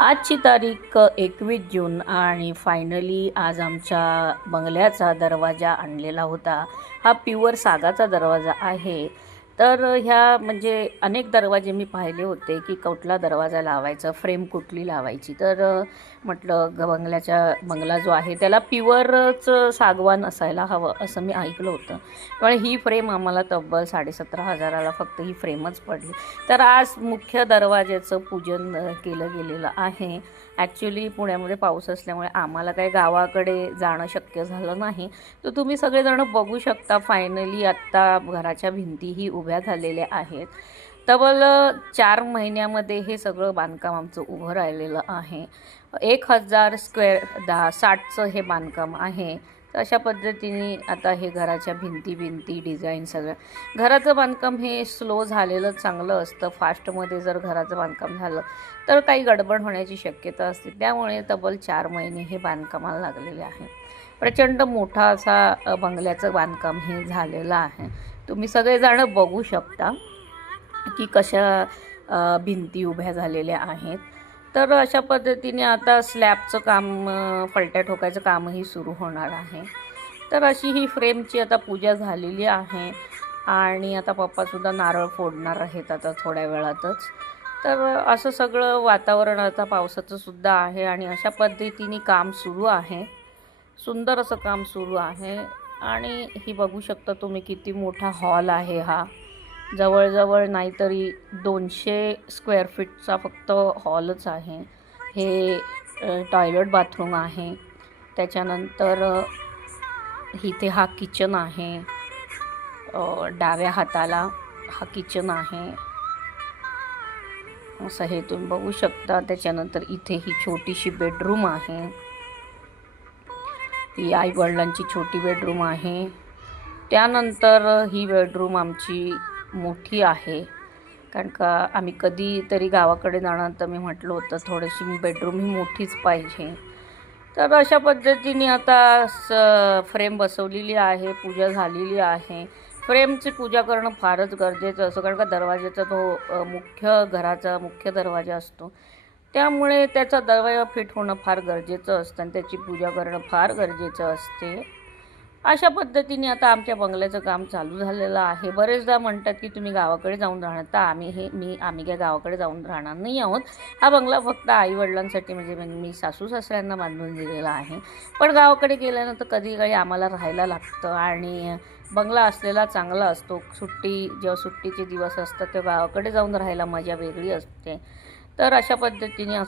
आजची तारीख 21 जून आणि फायनली आज आमच्या बंगल्याचा दरवाजा आणलेला होता। हा प्युअर सागाचा दरवाजा आहे। तर ह्या म्हणजे अनेक दरवाजे मी पाहिले होते की कुठला दरवाजा लावायचा, फ्रेम कुठली लावायची। तर म्हटलं बंगला जो आहे त्याला प्युअरच सागवान असायला हवं असं मी ऐकलं होतं। पण ही फ्रेम आम्हाला तब्बल 17,500ला फक्त ही फ्रेमच पडली। तर आज मुख्य दरवाज्याचं पूजन केलं गेलेलं आहे। ॲक्च्युली पुण्यामध्ये पाऊस असल्यामुळे आम्हाला काही गावाकडे जाणं शक्य झालं नाही। तर तुम्ही सगळेजण बघू शकता फायनली आत्ता घराच्या भिंतीही उभ्या झालेल्या आहेत। तब्बल 4 महिन्यामध्ये हे सगळं बांधकाम आमचं उभं राहिलेलं आहे। 1000 स्क्वेअर 60चं हे बांधकाम आहे। तर अशा पद्धतीने आता हे घराच्या भिंती डिझाईन सगळं घराचं बांधकाम हे स्लो झालेलं चांगलं असतं। फास्टमध्ये जर घराचं बांधकाम झालं तर काही गडबड होण्याची शक्यता असते। त्यामुळे तब्बल 4 महिने हे बांधकामाला लागलेले आहे। प्रचंड मोठा असा बंगल्याचं बांधकाम हे झालेलं आहे। तुम्ही सगळेजण बघू शकता की कशा भिंती उभ्या झालेल्या आहेत। तर अशा पद्धतीने आता स्लॅबचं काम फलट्या ठोकायचं कामही सुरू होणार आहे। तर अशी ही फ्रेमची आता पूजा झालेली आहे आणि आता पप्पासुद्धा नारळ फोडणार आहेत आता थोड्या वेळातच। तर असं सगळं वातावरण आता पावसाचं सुद्धा आहे आणि अशा पद्धतीने काम सुरू आहे। सुंदर असं काम सुरू आहे आणि ही बघू शकता तुम्ही किती मोठा हॉल आहे हा। जवळजवळ नाहीतरी 200 स्क्वेअर फीटचा फक्त हॉलच आहे। हे टॉयलेट बाथरूम आहे। त्याच्यानंतर इथे हा किचन आहे। डाव्या हाताला हा किचन आहे असं हे तुम्ही बघू शकता। त्याच्यानंतर इथे ही छोटीशी बेडरूम आहे। ही आई वडिलांची छोटी बेडरूम आहे। त्यानंतर ही बेडरूम आमची मोठी आहे कारण का आम्ही कधीतरी गावाकडे जाणार तर मी म्हटलं होतं थोडीशी बेडरूम ही मोठीच पाहिजे। तर अशा पद्धतीने आता फ्रेम बसवलेली आहे, पूजा झालेली आहे। फ्रेमची पूजा करणं फारच गरजेचं असतं कारण का दरवाजाचा तो घराचा मुख्य दरवाजा असतो। त्यामुळे त्याचा दरवाजा फिट होणं फार गरजेचं असतं आणि त्याची पूजा करणं फार गरजेचं असते। अशा पद्धतीने आता आमच्या बंगल्याचं काम चालू झालेलं आहे। बरेचदा म्हणतात की तुम्ही गावाकडे जाऊन राहणार, तर आम्ही काय गावाकडे जाऊन राहणार नाही आहोत। हा बंगला फक्त आईवडिलांसाठी म्हणजे मी सासू सासऱ्यांना बांधून दिलेला आहे। पण गावाकडे गेल्यानंतर कधी काही आम्हाला राहायला लागतं आणि बंगला असलेला चांगला असतो। जेव्हा सुट्टीचे दिवस असतात तेव्हा गावाकडे जाऊन राहायला मजा वेगळी असते। तर अशा पद्धतीने